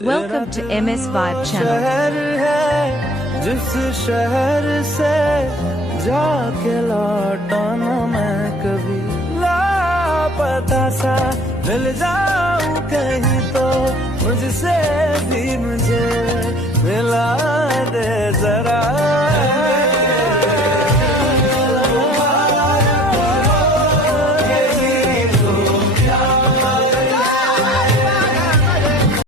Welcome to MS Vibe channel. शहर है जिस शहर से जाके लौटा ना मैं कभी, लापता सा मिल जाऊं कहीं तो मुझसे भी मुझे मिला दे जरा।